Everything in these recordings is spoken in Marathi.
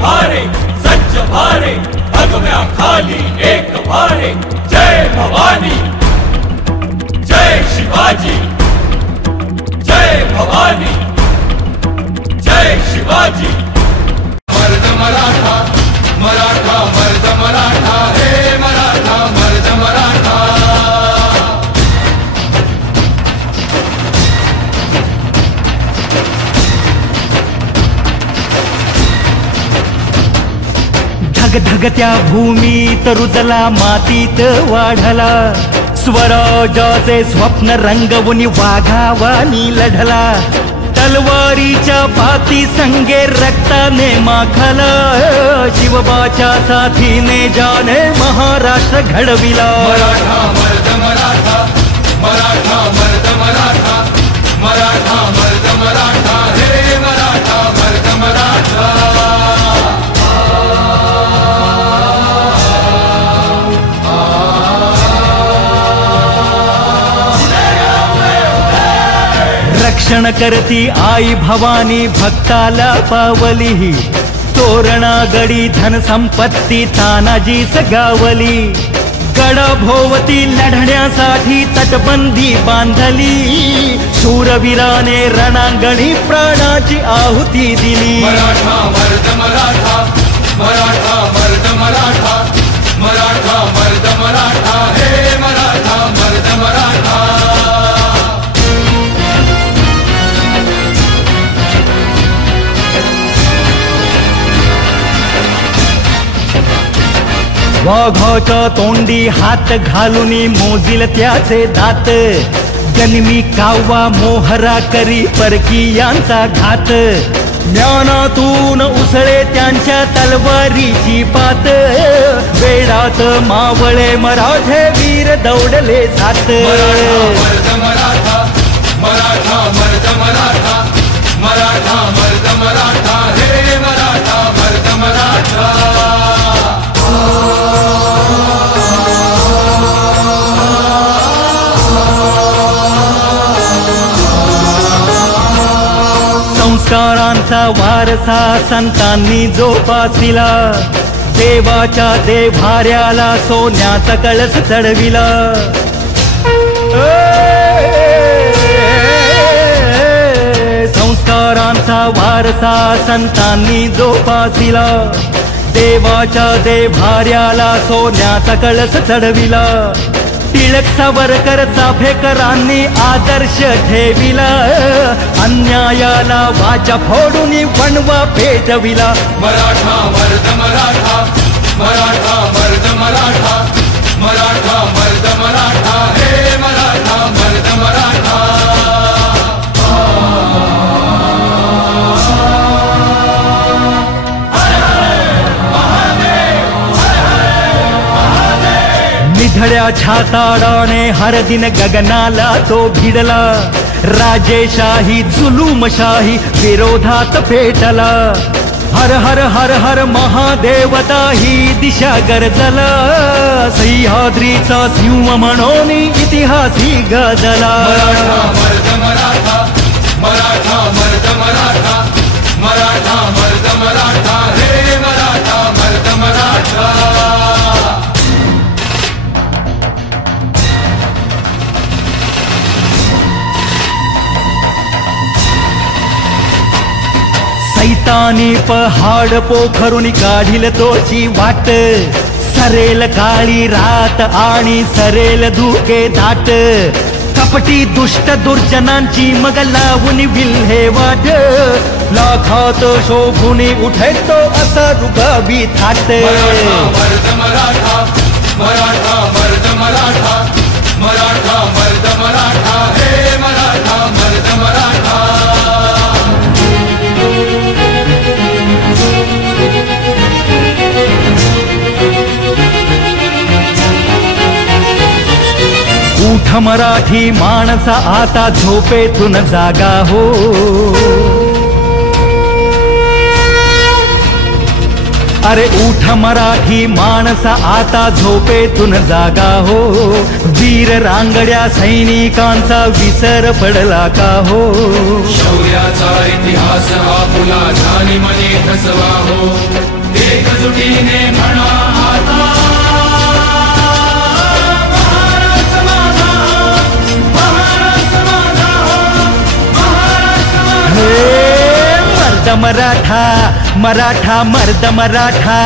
भारे सज्ज भारे अगम्या खाली एक भारे जय भवानी जय शिवाजी जय भवानी जय शिवाजी। मर्द मराठा मराठा मर्द मराठा हे मराठा मर्द मराठा। धगधगत्या भूमीत रुजला मातीत वाढला स्वराजाचे स्वप्न रंगवून वाघावानी लढला तलवारीच्या पाती संगे रक्ताने माखला शिवबाच्या साथीने जाने महाराष्ट्र घडविला। मराठा मर्द मराठा मराठा मर्द मराठा मराठा मर्द मराठा हे मराठा मर्द मराठा। रक्षण करती आई भवानी भक्ताला पावली तोरणा गडी धन संपत्ती तानाजीच गावली गडाभोवती लढण्यासाठी तटबंदी बांधली शूरवीराने रणांगणी प्राणाची आहुती दिली। मराठा मर्द मराठा मराठा मर्द मराठा मराठा मर्द मराठा हे मराठा मर्द मराठा। वाघाच्या तोंडी हात घालून मोजिल त्याचे दात जन्मी कावा मोहरा करी परकीयांचा घात ज्ञानातून उसळे त्यांच्या तलवारीची पात वेळात मावळे मराठे वीर दौडले सात। मर्द मराठा मराठा मर्द मराठा मराठा मर्द मराठा हे मराठा मर्द मराठा। संस्कारांचा वारसा संतांनी जोपासिला देवाच्या देभाऱ्याला सोन्याचा कळस चढविला संस्कारांचा वारसा संतांनी जोपासिला देवाच्या देभाऱ्याला सोन्याचा कळस चढविला टिळक सावरकर चाफेकरांनी आदर्श ठेविला अन्यायाला वाचा फोडून वणवा पेटविला। मराठा मर्द मराठा मराठा मर्द मराठा मराठा मर्द मराठा हे मराठा मर्द मराठा। निधड्या छाताडाने हर दिन गगनाला तो भिडला राजेशाही जुलूमशाही विरोधात पेटला हर हर हर हर महादेवता ही दिशा गरजला सह्याद्रीचा सिंह म्हणून इतिहासी गजला। मराठा मर्द मराठा मराठा मर्द मराठा मराठा मर्द मराठा हे मराठा मर्द मराठा। सैतानी पहाड पोखरून काढील तोची वाट सरेल काळी रात आणि सरेल धुके धाट कपटी दुष्ट दुर्जनांची मग लावून विल्हेवाट लाखात शोभून उठेतो असा रुबाबी थाट। मराठा मर्द मराठा मराठा मर्द मराठा मराठा मर्द मराठा हे मराठा मर्द मराठा। उठ मराठी माणसा आता झोपेतून जागा हो अरे उठ मराठी माणसा आता झोपेतून जागा हो वीर रांगड्या सैनिकांचा विसर पडला का हो शौर्याचा इतिहास हा पुन्हा जाणी मने ठसवा हो एकजुटीने म्हणा आता महाराष्ट्र माझा, महाराष्ट्र माझा, महाराष्ट्र माझा. हे मर्द मराठा, मराठा मर्द मराठा,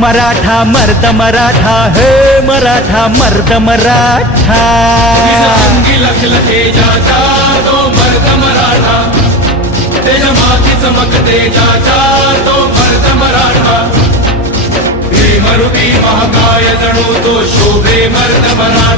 मराठा मर्द मराठा, हे मराठा मर्द मराठा. अंगी लखल तेजाचा तो मर्द मराठा, तेजा माथी चमक तेजाचा तो मर्द मराठा. भीमरूपी महाकाय जणू तो शोभे मर्द मराठा.